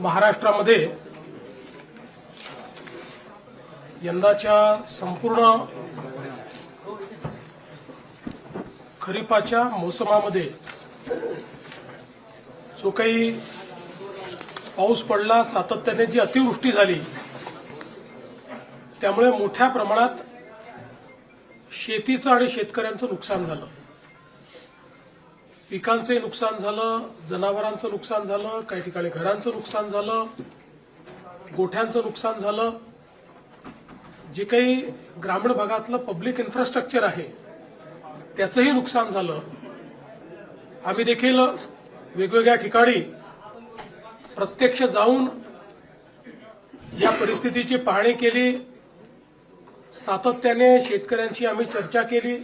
महाराष्ट्रामध्ये यंदाच्या संपूर्ण खरीपाच्या मोसमामध्ये जो काही पाऊस पडला, सातत्याने जी अतिवृष्टी झाली, त्यामुळे मोठ्या प्रमाणात शेतीचं आणि शेतकऱ्यांचं नुकसान झालं. पिकांचे नुकसान झालं, जनावरांचं नुकसान झालं, काही ठिकाणी घरांचं नुकसान झालं, गोठ्यांचं नुकसान झालं. जे काही ग्रामीण भागातलं पब्लिक इन्फ्रास्ट्रक्चर आहे त्याचंही नुकसान झालं. आम्ही देखील वेगवेगळ्या ठिकाणी प्रत्यक्ष जाऊन या परिस्थितीची पाहणी केली. सातत्याने शेतकऱ्यांशी आम्ही चर्चा केली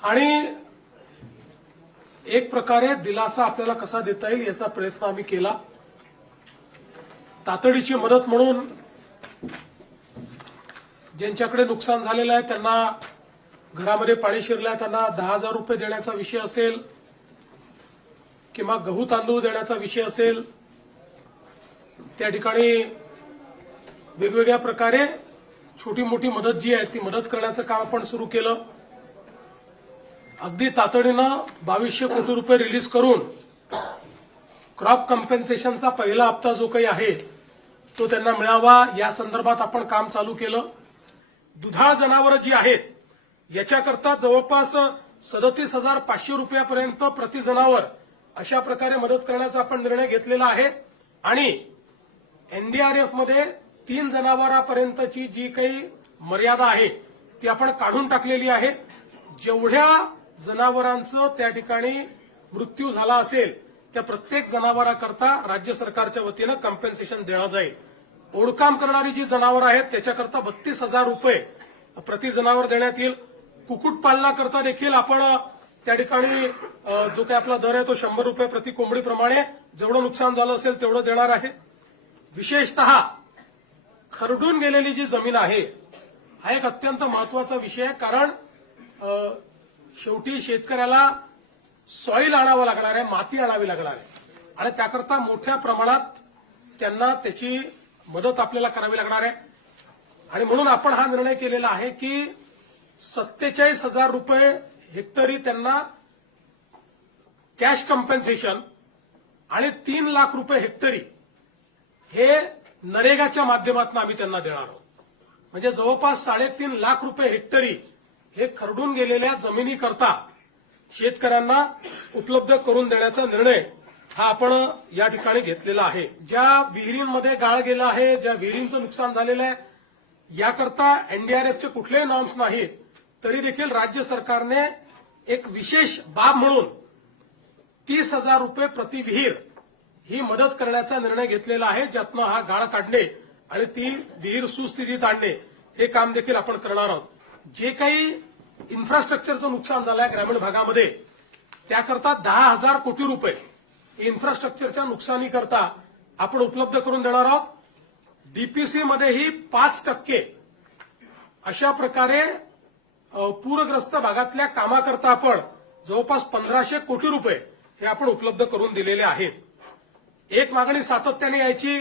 आणि एक प्रकारे दिलासा आपल्याला कसा देता येईल याचा प्रयत्न आम्ही केला. तातडीची मदत म्हणून ज्यांच्याकडे नुकसान झालेलं आहे, त्यांना घरामध्ये पाणी शिरलं आहे, त्यांना 10,000 रुपये देण्याचा विषय असेल किंवा गहू तांदूळ देण्याचा विषय असेल, त्या ठिकाणी वेगवेगळ्या प्रकारे छोटी मोठी मदत जी आहे ती मदत करण्याचं काम आपण सुरू केलं. अगदी तातडीनं 2200 कोटी रुपये रिलीज करून क्रॉप कम्पेन्सेशनचा पहिला हप्ता जो काही आहे तो त्यांना मिळावा या संदर्भात आपण काम चालू केलं. दुधाळ जनावरं जी आहेत याच्याकरता जवळपास 37,500 रुपयापर्यंत प्रति जनावर अशा प्रकारे मदत करण्याचा आपण निर्णय घेतलेला आहे. आणि एनडीआरएफ मध्ये 3 जनावरांपर्यंतची जी काही मर्यादा आहे ती आपण काढून टाकलेली आहे. जेवढ्या जनावरांचं त्या ठिकाणी मृत्यू झाला असेल त्या प्रत्येक जनावराकरता राज्य सरकारच्या वतीनं कम्पेन्सेशन देण्यात जाईल. ओढकाम करणारी जी जनावरं आहेत त्याच्याकरता 32,000 रुपये प्रति जनावर देण्यात येईल. कुक्कुटपालनाकरता देखील आपण त्या ठिकाणी जो काही आपला दर आहे तो 100 रुपये प्रति कोंबडीप्रमाणे जेवढं नुकसान झालं असेल तेवढं देणार आहे. विशेषतः खरडून गेलेली जी जमीन आहे हा एक अत्यंत महत्वाचा विषय आहे. कारण शेवटी शेतकऱ्याला सॉईल आणावं लागणार आहे, माती आणावी लागणार आहे आणि त्याकरता मोठ्या प्रमाणात त्यांना त्याची मदत आपल्याला करावी लागणार आहे. आणि म्हणून आपण हा निर्णय केलेला आहे की 47,000 रुपये हेक्टरी त्यांना कॅश कम्पेन्सेशन आणि 3 लाख रुपये हेक्टरी हे नरेगाच्या माध्यमातून आम्ही त्यांना देणार आहोत. म्हणजे जवळपास 3.5 लाख रुपये हेक्टरी हे खरडून गेलेल्या जमिनीकरता शेतकऱ्यांना उपलब्ध करून देण्याचा निर्णय हा आपण या ठिकाणी घेतलेला आहे. ज्या विहिरींमध्ये गाळ गेला आहे, ज्या विहिरींचं नुकसान झालेलं आहे, याकरता एनडीआरएफचे कुठलेही नॉर्म्स नाहीत, तरी देखील राज्य सरकारने एक विशेष बाब म्हणून 30,000 रुपये प्रति विहीर ही मदत करण्याचा निर्णय घेतलेला आहे. ज्यातनं हा गाळ काढणे आणि ती विहीर सुस्थितीत आणणे हे काम देखील आपण करणार आहोत. जे काही इन्फ्रास्ट्रक्चरचं नुकसान झालं आहे ग्रामीण भागामध्ये त्याकरता 10,000 कोटी रुपये इन्फ्रास्ट्रक्चरच्या नुकसानीकरता आपण उपलब्ध करून देणार आहोत. डीपीसी मध्येही 5% अशा प्रकारे पूरग्रस्त भागातल्या कामाकरता आपण जवळपास 1,500 कोटी रुपये हे आपण उपलब्ध करून दिलेले आहेत. एक मागणी सातत्याने यायची,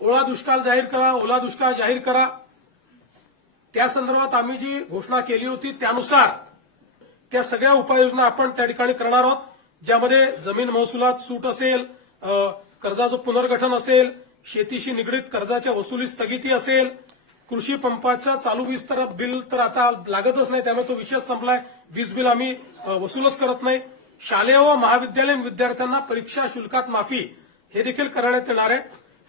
ओला दुष्काळ जाहीर करा, ओला दुष्काळ जाहीर करा. त्या संदर्भात आम्ही जी घोषणा केली होती त्यानुसार त्या सगळ्या उपाययोजना आपण त्या ठिकाणी करणार आहोत. ज्यामध्ये जमीन महसुलात सूट असेल, कर्जाचं पुनर्गठन असेल, शेतीशी निगडीत कर्जाच्या वसुली स्थगिती असेल, कृषी पंपाच्या चालू वीज बिल तर आता लागतच नाही, त्यामुळे तो विषय संपलाय. वीज बिल आम्ही वसूलच करत नाही. शालेय व महाविद्यालयीन विद्यार्थ्यांना परीक्षा शुल्कात माफी हे देखील करण्यात येणार आहे.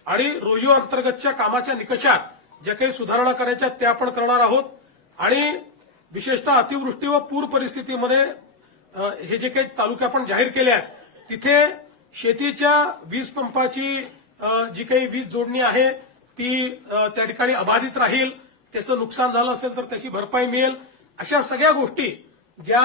आणि रोयो अंतर्गतच्या कामाच्या निकषात ज्या काही सुधारणा करायच्या त्या आपण करणार आहोत. आणि विशेषतः अतिवृष्टी व पूर परिस्थितीमध्ये हे जे काही तालुके आपण जाहीर केले आहेत तिथे शेतीच्या वीज पंपाची जी काही वीज जोडणी आहे ती त्या ठिकाणी अबाधित राहील. त्याचं नुकसान झालं असेल तर त्याची भरपाई मिळेल. अशा सगळ्या गोष्टी ज्या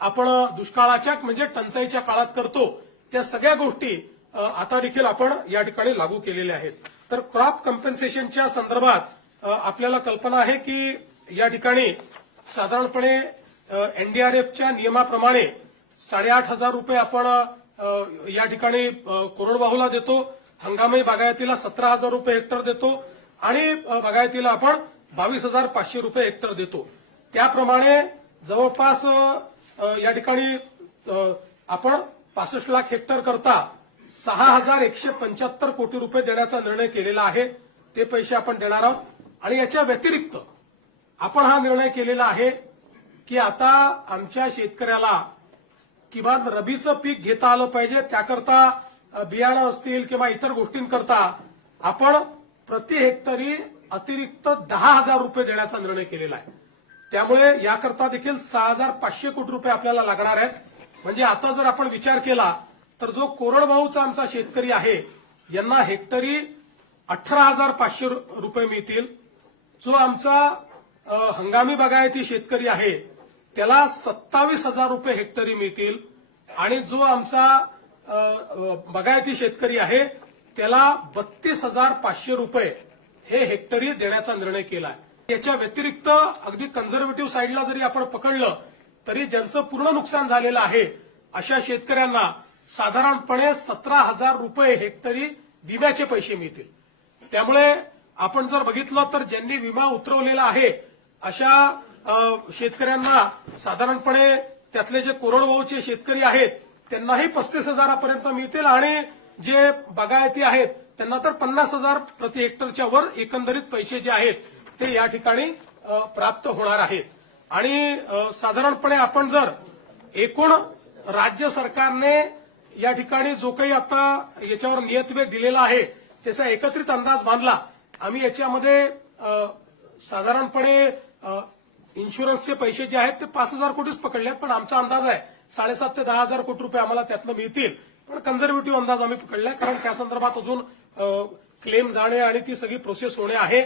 आपण दुष्काळाच्या म्हणजे टंचाईच्या काळात करतो त्या सगळ्या गोष्टी आता देखील आपण या ठिकाणी लागू केलेल्या आहेत. तर क्रॉप कम्पेन्सेशनच्या संदर्भात आपल्याला कल्पना आहे की या ठिकाणी साधारणपणे एनडीआरएफच्या नियमाप्रमाणे 8,500 रुपये आपण या ठिकाणी कोरडवाहूला देतो, हंगामी बागायतीला 17,000 रुपये हेक्टर देतो आणि बागायतीला आपण 22,500 रुपये हेक्टर देतो. त्याप्रमाणे जवळपास या ठिकाणी आपण 65 लाख हेक्टर करता 6,175 कोटी रुपये देण्याचा निर्णय केलेला आहे. ते पैसे आपण देणार आहोत. आणि याच्या व्यतिरिक्त आपण हा निर्णय केलेला आहे की आता आमच्या शेतकऱ्याला किमान रबीचं पीक घेता आलं पाहिजे. त्याकरता बियाणं असतील किंवा इतर गोष्टींकरता आपण प्रति हेक्टरी अतिरिक्त 10,000 रुपये देण्याचा निर्णय केलेला आहे. त्यामुळे याकरता देखील 6,500 कोटी रुपये आपल्याला लागणार आहेत. म्हणजे आता जर आपण विचार केला तर जो कोरडवाहूचा आमचा शेतकरी आहे यांना हेक्टरी 18,500 रुपये मिळतील. जो आमचा हंगामी बागायती शेतकरी आहे त्याला 27,000 रुपये हेक्टरी मिळतील आणि जो आमचा बागायती शेतकरी आहे त्याला 32,500 रुपये हे हेक्टरी देण्याचा निर्णय केला आहे. याच्या व्यतिरिक्त अगदी कन्झर्वेटिव्ह साईडला जरी आपण पकडलं तरी ज्यांचं पूर्ण नुकसान झालेलं आहे अशा शेतकऱ्यांना साधारणपणे 17,000 रुपये हेक्टरी विम्याचे पैसे मिळतील. त्यामुळे आपण जर बघितलं तर ज्यांनी विमा उतरवलेला आहे अशा शेतकऱ्यांना साधारणपणे त्यातले जे कोरडवाहूचे शेतकरी आहेत त्यांनाही 35,000 पर्यंत मिळतील आणि जे बागायती आहेत त्यांना तर 50,000 प्रति हेक्टरच्या वर एकंदरीत पैसे जे आहेत ते या ठिकाणी प्राप्त होणार आहेत. आणि साधारणपणे आपण जर एकूण राज्य सरकारने या ठिकाणी जो काही आता याच्यावर नियतवेग दिलेला आहे त्याचा एकत्रित अंदाज बांधला. आम्ही याच्यामध्ये साधारणपणे इन्शुरन्सचे पैसे जे आहेत ते 5,000 कोटीच पकडले, पण आमचा अंदाज आहे 7,500 ते 10,000 कोटी रुपये आम्हाला त्यातनं मिळतील. पण कन्झर्वेटिव्ह अंदाज आम्ही पकडलाय कारण त्या संदर्भात अजून क्लेम जाणे आणि ती सगळी प्रोसेस होणे आहे.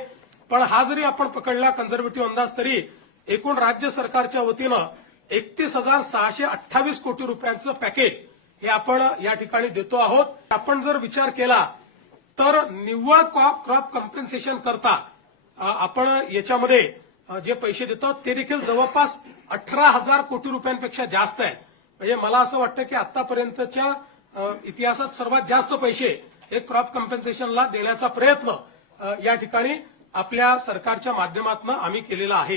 पण हा जरी आपण पकडला कन्झर्वेटिव्ह अंदाज तरी एकूण राज्य सरकारच्या वतीनं 31,628 कोटी रुपयांचं पॅकेज हे आपण या ठिकाणी देतो आहोत. आपण जर विचार केला तर निव्वळ क्रॉप कॉम्पेन्सेशन करता आपण याच्यामध्ये जे पैसे देतो ते देखील जवळपास 18,000 कोटी रुपयांपेक्षा जास्त आहेत. म्हणजे मला असं वाटतं की आतापर्यंतच्या इतिहासात सर्वात जास्त पैसे हे क्रॉप कॉम्पेन्सेशनला देण्याचा प्रयत्न या ठिकाणी आपल्या सरकारच्या माध्यमातून आम्ही केलेला आहे.